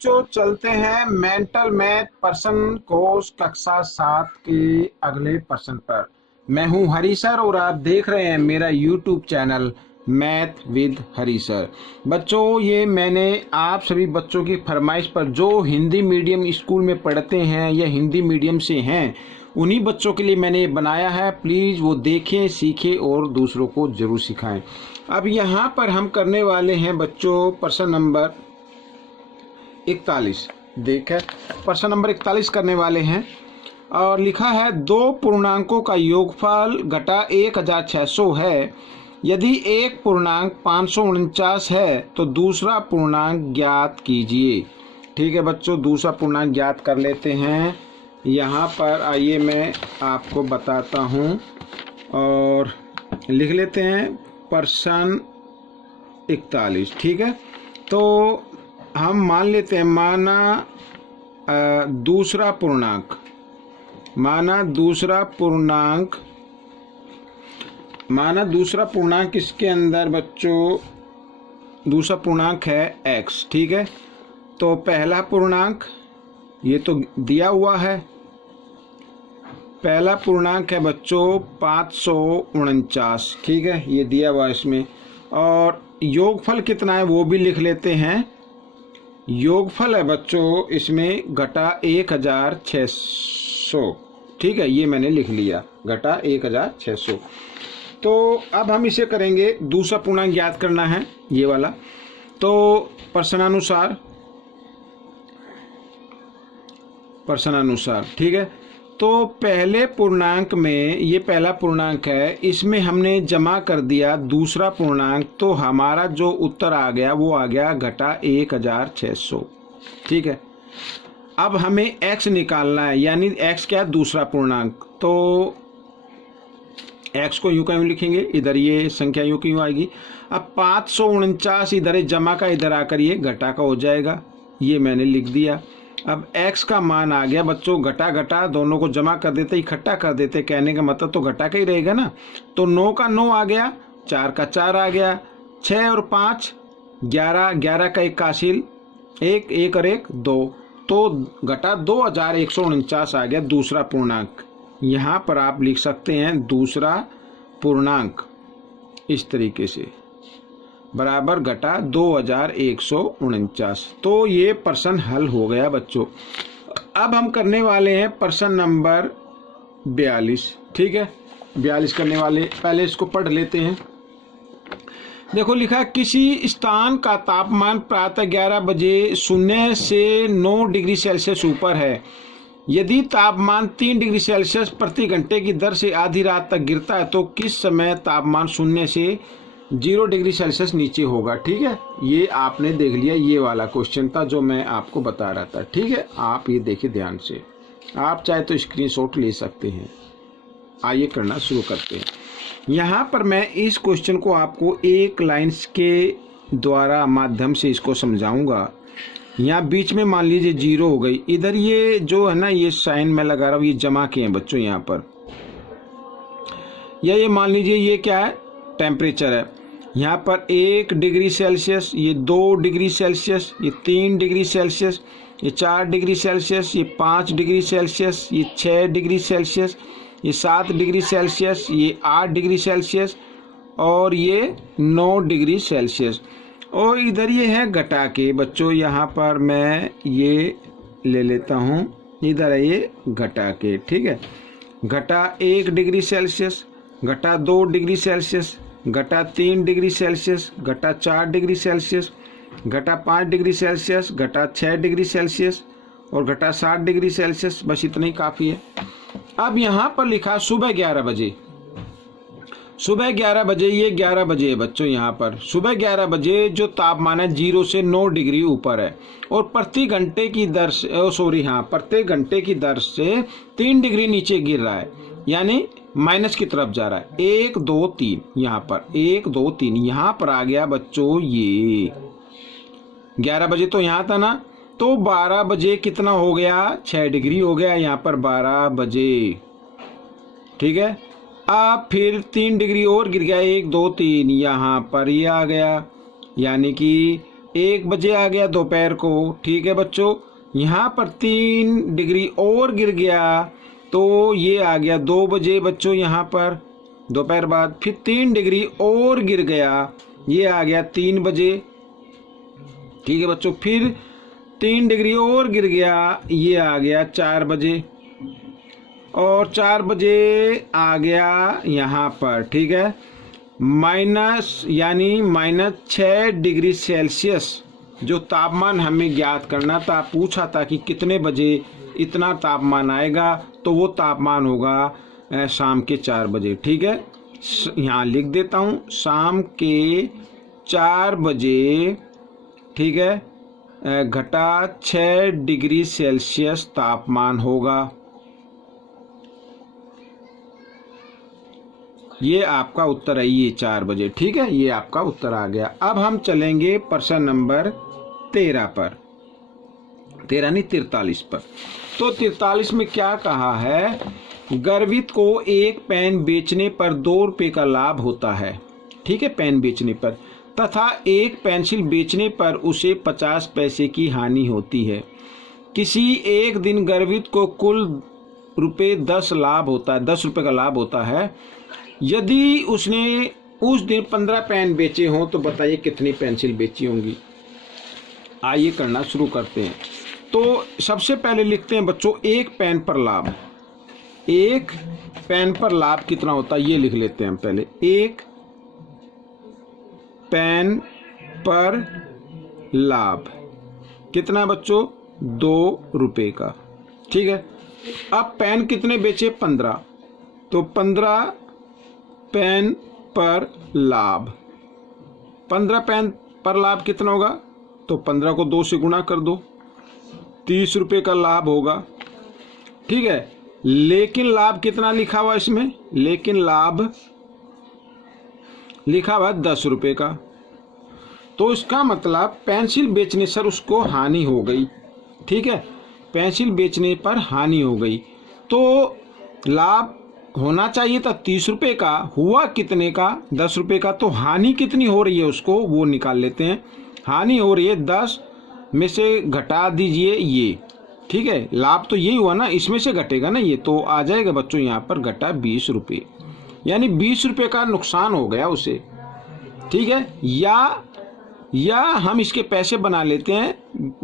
बच्चों चलते हैं मेंटल मैथ पर्सन कोर्स कक्षा 7 के अगले पर्सन पर। मैं हूं हरी सर और आप देख रहे हैं मेरा YouTube channel math with Hari sir. बच्चों ये मैंने आप सभी बच्चों की फरमाइश पर जो हिंदी मीडियम स्कूल में पढ़ते हैं या हिंदी मीडियम से हैं उन्हीं बच्चों के लिए मैंने बनाया है। प्लीज़ वो देखें, सीखें और दूसरों को ज़रूर सिखाएं। अब यहाँ पर हम करने वाले हैं बच्चों प्रश्न नंबर 41। देखें प्रश्न नंबर 41 करने वाले हैं और लिखा है दो पूर्णांकों का योगफल घटा 1600 है। यदि एक पूर्णांक 549 है तो दूसरा पूर्णांक ज्ञात कीजिए। ठीक है बच्चों, दूसरा पूर्णांक ज्ञात कर लेते हैं। यहाँ पर आइए मैं आपको बताता हूँ और लिख लेते हैं प्रश्न 41। ठीक है, तो हम मान लेते हैं दूसरा पूर्णांक इसके अंदर बच्चों दूसरा पूर्णांक है x। ठीक है, तो पहला पूर्णांक ये तो दिया हुआ है, पहला पूर्णांक है बच्चों 549। ठीक है, ये दिया हुआ है इसमें। और योगफल कितना है वो भी लिख लेते हैं। योगफल है बच्चों इसमें घटा 1600। ठीक है, ये मैंने लिख लिया घटा 1600। तो अब हम इसे करेंगे, दूसरा पूर्णांक ज्ञात करना है ये वाला। तो प्रश्नानुसार ठीक है, तो पहले पूर्णांक में ये पहला पूर्णांक है, इसमें हमने जमा कर दिया दूसरा पूर्णांक, तो हमारा जो उत्तर आ गया वो आ गया घटा 1600। ठीक है, अब हमें x निकालना है, यानी x क्या है दूसरा पूर्णांक। तो x को यूं क्यों लिखेंगे, इधर ये संख्या यूं क्यों आएगी। अब 549 इधर जमा का इधर आकर ये घटा का हो जाएगा, ये मैंने लिख दिया। अब x का मान आ गया बच्चों, घटा दोनों को जमा कर देते, इकट्ठा कर देते, कहने का मतलब तो घटा का ही रहेगा ना। तो 9 का 9 आ गया, 4 का 4 आ गया, 6 और 5 11, 11 का 1 का हासिल 1, 1 और 1 2, तो घटा 2149 आ गया दूसरा पूर्णांक। यहाँ पर आप लिख सकते हैं दूसरा पूर्णांक इस तरीके से बराबर घटा 2149। तो ये प्रश्न हल हो गया बच्चों। अब हम करने वाले हैं प्रश्न नंबर 42। ठीक है, 42 करने वाले, पहले इसको पढ़ लेते हैं। देखो लिखा है किसी स्थान का तापमान प्रातः 11 बजे 0 से 9 डिग्री सेल्सियस ऊपर है। यदि तापमान 3 डिग्री सेल्सियस प्रति घंटे की दर से आधी रात तक गिरता है तो किस समय तापमान 0 से 0 डिग्री सेल्सियस नीचे होगा। ठीक है, ये आपने देख लिया, ये वाला क्वेश्चन था जो मैं आपको बता रहा था। ठीक है, आप ये देखिए ध्यान से, आप चाहे तो स्क्रीनशॉट ले सकते हैं। आइए करना शुरू करते हैं। यहाँ पर मैं इस क्वेश्चन को आपको एक लाइन्स के द्वारा माध्यम से इसको समझाऊंगा। यहाँ बीच में मान लीजिए 0 हो गई, इधर ये जो है ना ये साइन मैं लगा रहा हूँ, ये जमा के हैं बच्चों यहाँ पर। या ये मान लीजिए ये क्या है, टेम्परेचर है। यहाँ पर 1 डिग्री सेल्सियस, ये 2 डिग्री सेल्सियस, ये 3 डिग्री सेल्सियस, ये 4 डिग्री सेल्सियस, ये 5 डिग्री सेल्सियस, ये 6 डिग्री सेल्सियस, ये 7 डिग्री सेल्सियस, ये 8 डिग्री सेल्सियस और ये 9 डिग्री सेल्सियस। और इधर ये है घटा के बच्चों, यहाँ पर मैं ये ले लेता हूँ, इधर है ये घटा के। ठीक है, घटा 1 डिग्री सेल्सियस, घटा 2 डिग्री सेल्सियस, घटा 3 डिग्री सेल्सियस, घटा 4 डिग्री सेल्सियस, घटा 5 डिग्री सेल्सियस, घटा 6 डिग्री सेल्सियस और घटा 7 डिग्री सेल्सियस। बस इतना ही काफ़ी है। अब यहाँ पर लिखा सुबह 11 बजे, सुबह 11 बजे, ये 11 बजे है बच्चों। यहाँ पर सुबह 11 बजे जो तापमान है 0 से 9 डिग्री ऊपर है और प्रत्येक घंटे की दर से 3 डिग्री नीचे गिर रहा है, यानी माइनस की तरफ जा रहा है। 1 2 3, यहाँ पर 1 2 3, यहाँ पर आ गया बच्चों ये 11 बजे तो यहाँ था ना, तो 12 बजे कितना हो गया, 6 डिग्री हो गया यहाँ पर 12 बजे। ठीक है, अब फिर 3 डिग्री और गिर गया, 1 2 3, यहाँ पर ये आ गया, यानी कि 1 बजे आ गया दोपहर को। ठीक है बच्चों, यहाँ पर 3 डिग्री और गिर गया तो ये आ गया 2 बजे बच्चों, यहाँ पर दोपहर बाद। फिर 3 डिग्री और गिर गया, ये आ गया 3 बजे। ठीक है बच्चों, फिर 3 डिग्री और गिर गया, ये आ गया 4 बजे, और 4 बजे आ गया यहाँ पर। ठीक है, माइनस यानी -6 डिग्री सेल्सियस जो तापमान हमें ज्ञात करना था, पूछा था कि कितने बजे इतना तापमान आएगा, तो वो तापमान होगा शाम के 4 बजे। ठीक है, यहाँ लिख देता हूँ, शाम के 4 बजे। ठीक है, घटा 6 डिग्री सेल्सियस तापमान होगा। ये आपका उत्तर है, ये 4 बजे। ठीक है, ये आपका उत्तर आ गया। अब हम चलेंगे प्रश्न नंबर 13 पर, 13 नहीं 43 पर। तो 43 में क्या कहा है, गर्वित को एक पेन बेचने पर 2 रुपये का लाभ होता है। ठीक है, पेन बेचने पर, तथा एक पेंसिल बेचने पर उसे 50 पैसे की हानि होती है। किसी एक दिन गर्वित को कुल रुपये 10 लाभ होता है, 10 रुपये का लाभ होता है। यदि उसने उस दिन 15 पेन बेचे हों तो बताइए कितनी पेंसिल बेची होंगी। आइए करना शुरू करते हैं। तो सबसे पहले लिखते हैं बच्चों, एक पेन पर लाभ। एक पेन पर लाभ कितना होता है ये लिख लेते हैं हम पहले। एक पेन पर लाभ कितना बच्चों, 2 रुपये का। ठीक है, अब पेन कितने बेचे, 15, तो 15 पेन पर लाभ, 15 पेन पर लाभ कितना होगा, तो 15 को 2 से गुणा कर दो, 30 रुपये का लाभ होगा। ठीक है, लेकिन लाभ कितना लिखा हुआ इसमें, लेकिन लाभ लिखा हुआ 10 रुपये का। तो इसका मतलब पेंसिल बेचने से उसको हानि हो गई। ठीक है, पेंसिल बेचने पर हानि हो गई, तो लाभ होना चाहिए था 30 रुपये का, हुआ कितने का, 10 रुपये का। तो हानि कितनी हो रही है उसको वो निकाल लेते हैं। हानि हो रही है 10 में से घटा दीजिए ये। ठीक है, लाभ तो यही हुआ ना, इसमें से घटेगा ना ये, तो आ जाएगा बच्चों यहाँ पर घटा 20 रुपये, यानी 20 रुपये का नुकसान हो गया उसे। ठीक है, या हम इसके पैसे बना लेते हैं,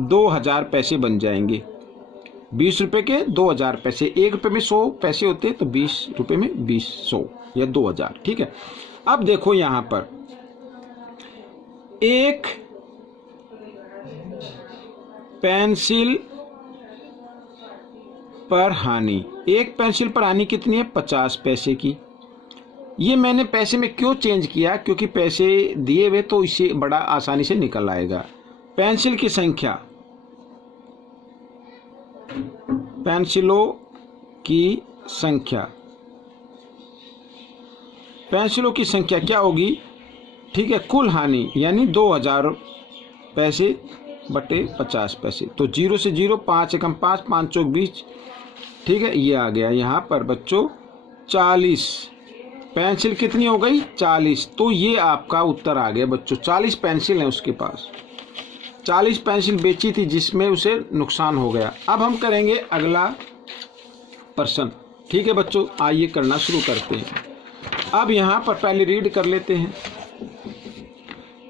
2000 पैसे बन जाएंगे। 20 रुपये के 2000 पैसे, 1 रुपये में 100 पैसे होते हैं, तो 20 रुपये में 20 100 या 2000। ठीक है, अब देखो यहाँ पर एक पेंसिल पर हानि, एक पेंसिल पर हानि कितनी है, 50 पैसे की। ये मैंने पैसे में क्यों चेंज किया, क्योंकि पैसे दिए हुए तो इसे बड़ा आसानी से निकल आएगा। पेंसिल की संख्या, पेंसिलों की संख्या, पेंसिलों की संख्या क्या होगी। ठीक है, कुल हानि यानी 2000 पैसे बटे 50 पैसे, तो 0 से 0, 5 एकम 5, 5 चौक 20। ठीक है, ये आ गया यहाँ पर बच्चों 40। पेंसिल कितनी हो गई, 40। तो ये आपका उत्तर आ गया बच्चों, 40 पेंसिल है उसके पास, 40 पेंसिल बेची थी जिसमें उसे नुकसान हो गया। अब हम करेंगे अगला प्रश्न। ठीक है बच्चों, आइए करना शुरू करते हैं। अब यहाँ पर पहले रीड कर लेते हैं।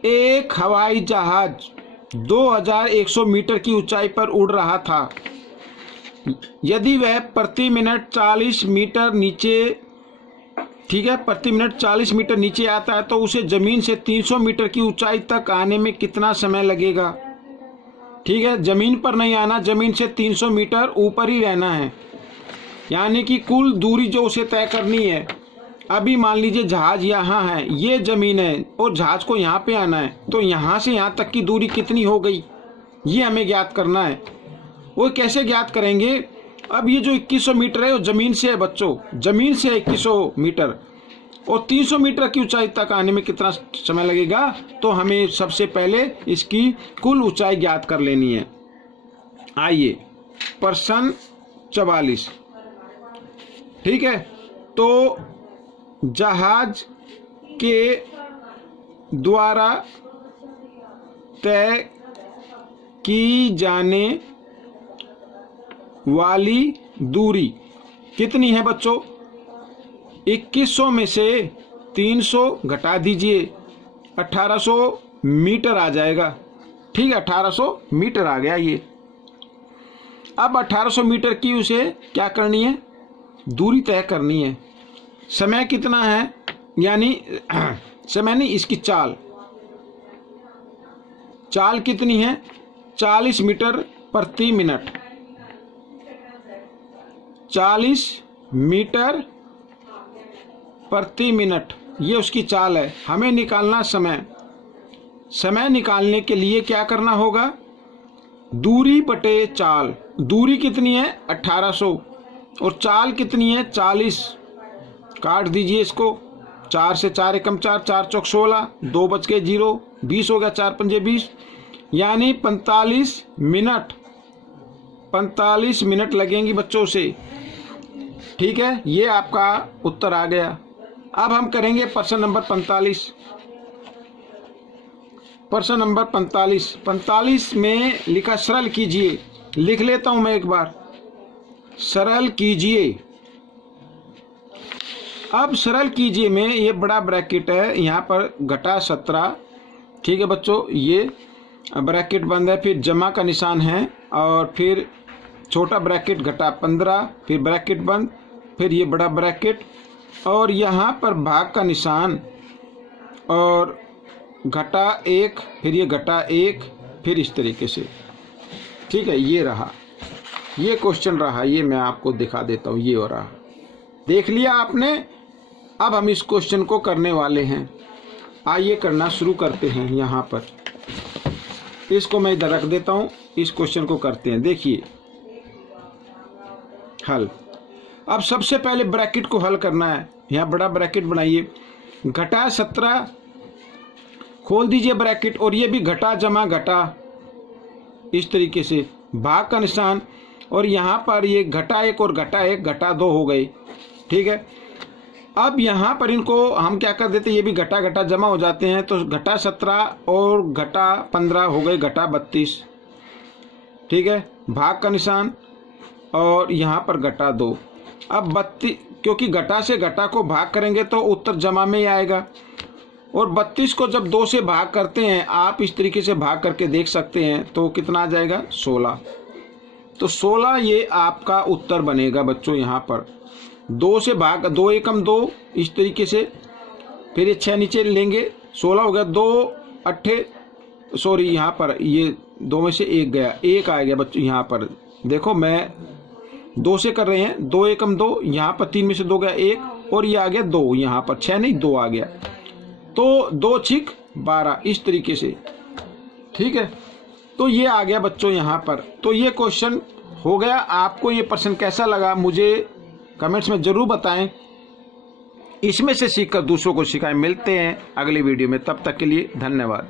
एक हवाई जहाज 2100 मीटर की ऊंचाई पर उड़ रहा था। यदि वह प्रति मिनट 40 मीटर नीचे, ठीक है, प्रति मिनट 40 मीटर नीचे आता है तो उसे जमीन से 300 मीटर की ऊंचाई तक आने में कितना समय लगेगा। ठीक है, जमीन पर नहीं आना, जमीन से 300 मीटर ऊपर ही रहना है, यानी कि कुल दूरी जो उसे तय करनी है। अभी मान लीजिए जहाज यहाँ है, ये जमीन है और जहाज को यहाँ पे आना है, तो यहाँ से यहाँ तक की दूरी कितनी हो गई ये हमें ज्ञात करना है। वो कैसे ज्ञात करेंगे, अब ये जो 2100 मीटर है वो जमीन से है बच्चों, जमीन से 2100 मीटर और 300 मीटर की ऊंचाई तक आने में कितना समय लगेगा, तो हमें सबसे पहले इसकी कुल ऊंचाई ज्ञात कर लेनी है। आइए प्रश्न 44। ठीक है, तो जहाज के द्वारा तय की जाने वाली दूरी कितनी है बच्चों? 2100 में से 300 घटा दीजिए, 1800 मीटर आ जाएगा। ठीक है, 1800 मीटर आ गया ये। अब 1800 मीटर की उसे क्या करनी है? दूरी तय करनी है। समय कितना है, यानी समय नहीं, इसकी चाल कितनी है? 40 मीटर प्रति मिनट। 40 मीटर प्रति मिनट ये उसकी चाल है। हमें निकालना समय निकालने के लिए क्या करना होगा? दूरी बटे चाल। दूरी कितनी है? 1800 और चाल कितनी है? 40। काट दीजिए इसको, 4 से 4 एकम 4, 4 चौक 16, 2 बच गए 0, 20 हो गया, 4 पंजे 20, यानी 45 मिनट। 45 मिनट लगेंगी बच्चों से। ठीक है, ये आपका उत्तर आ गया। अब हम करेंगे प्रश्न नंबर 45। प्रश्न नंबर 45 में लिखा सरल कीजिए। लिख लेता हूं मैं एक बार, सरल कीजिए। अब सरल कीजिए में ये बड़ा ब्रैकेट है, यहाँ पर घटा 17। ठीक है बच्चों, ये ब्रैकेट बंद है, फिर जमा का निशान है, और फिर छोटा ब्रैकेट घटा 15, फिर ब्रैकेट बंद, फिर ये बड़ा ब्रैकेट, और यहाँ पर भाग का निशान, और घटा 1, फिर ये घटा 1, फिर इस तरीके से। ठीक है, ये रहा, ये क्वेश्चन रहा, ये मैं आपको दिखा देता हूँ, ये हो रहा। देख लिया आपने। अब हम इस क्वेश्चन को करने वाले हैं। आइए करना शुरू करते हैं। यहाँ पर इसको मैं इधर रख देता हूँ, इस क्वेश्चन को करते हैं। देखिए हल। अब सबसे पहले ब्रैकेट को हल करना है। यहाँ बड़ा ब्रैकेट बनाइए, घटा 17, खोल दीजिए ब्रैकेट, और ये भी घटा जमा घटा, इस तरीके से भाग का निशान, और यहाँ पर ये घटा 1 और घटा 1 घटा 2 हो गए। ठीक है, अब यहाँ पर इनको हम क्या कर देते हैं, ये भी घटा घटा जमा हो जाते हैं, तो घटा 17 और घटा 15 हो गए घटा 32। ठीक है, भाग का निशान, और यहाँ पर घटा 2। अब 32, क्योंकि घटा से घटा को भाग करेंगे तो उत्तर जमा में ही आएगा, और 32 को जब 2 से भाग करते हैं, आप इस तरीके से भाग करके देख सकते हैं, तो कितना आ जाएगा? 16। तो 16 ये आपका उत्तर बनेगा बच्चों। यहाँ पर 2 से भाग, 2 एकम 2, इस तरीके से, फिर ये 6 नीचे लेंगे, 16 हो गया, 2 अट्ठे, सॉरी यहाँ पर ये 2 में से 1 गया, 1 आ गया बच्चों। यहाँ पर देखो, मैं 2 से कर रहे हैं, 2 एकम 2, यहाँ पर 3 में से 2 गया 1, और ये आ गया 2, यहाँ पर 6 नहीं 2 आ गया, तो 2 छिक 12, इस तरीके से। ठीक है, तो ये आ गया बच्चों यहाँ पर। तो ये क्वेश्चन हो गया। आपको ये प्रश्न कैसा लगा मुझे कमेंट्स में जरूर बताएं। इसमें से सीखकर दूसरों को सिखाएं। मिलते हैं अगली वीडियो में, तब तक के लिए धन्यवाद।